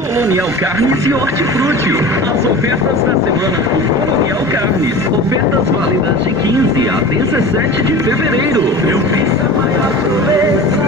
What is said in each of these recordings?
Colonial Carnes e Hortifruti. As ofertas da semana do Colonial Carnes. Ofertas válidas de 15 a 17 de fevereiro. Eu fiz a maior proeza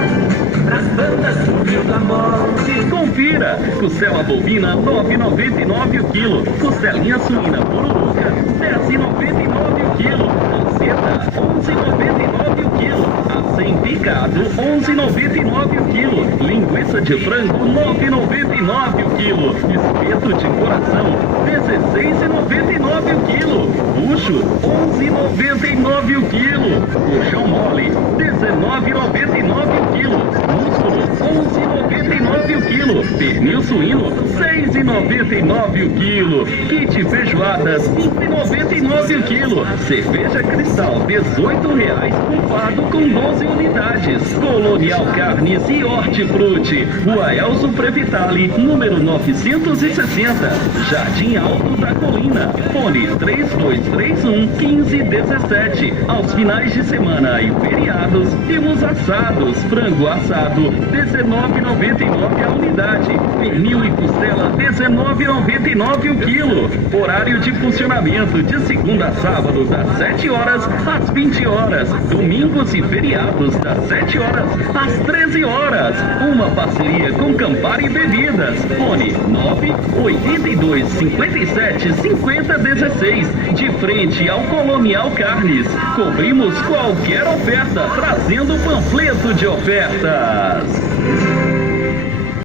pras bandas do Rio da Morte. Confira. Costela bovina, 9,99 o quilo. Costelinha suína pururuca, 10,99 o quilo. Panceta, 11,99 o quilo. Acém picado, 11,99 o quilo. Linguiça de frango, 9,99 o quilo. Espeto de coração, 16,99 o quilo. Bucho, 11,99 o quilo. Colchão mole, 19,99 o quilo. Músculo, 11,99 o quilo. Pernil suíno, 6,99 o quilo. Kit feijoadas, 20,99 o quilo. Cerveja Cristal, R$18 por fardo com 12 unidades. Colonial Carnes e Hortifruti. Rua Elzo Previtali, número 960. Jardim Alto da Colina. Fone 3231-1517. Aos finais de semana e feriados, temos assados. Frango assado, R$19,99 a unidade. Pernil e costela, R$19,99 o quilo. Horário de funcionamento de segunda a sábado, das 7 horas às 20 horas. Domingos e feriados, das 7 horas às 13 horas. Uma parceria com Campari Bebidas. Fone 98257-5016. De frente ao Colonial Carnes. Cobrimos qualquer oferta, trazendo panfleto de ofertas.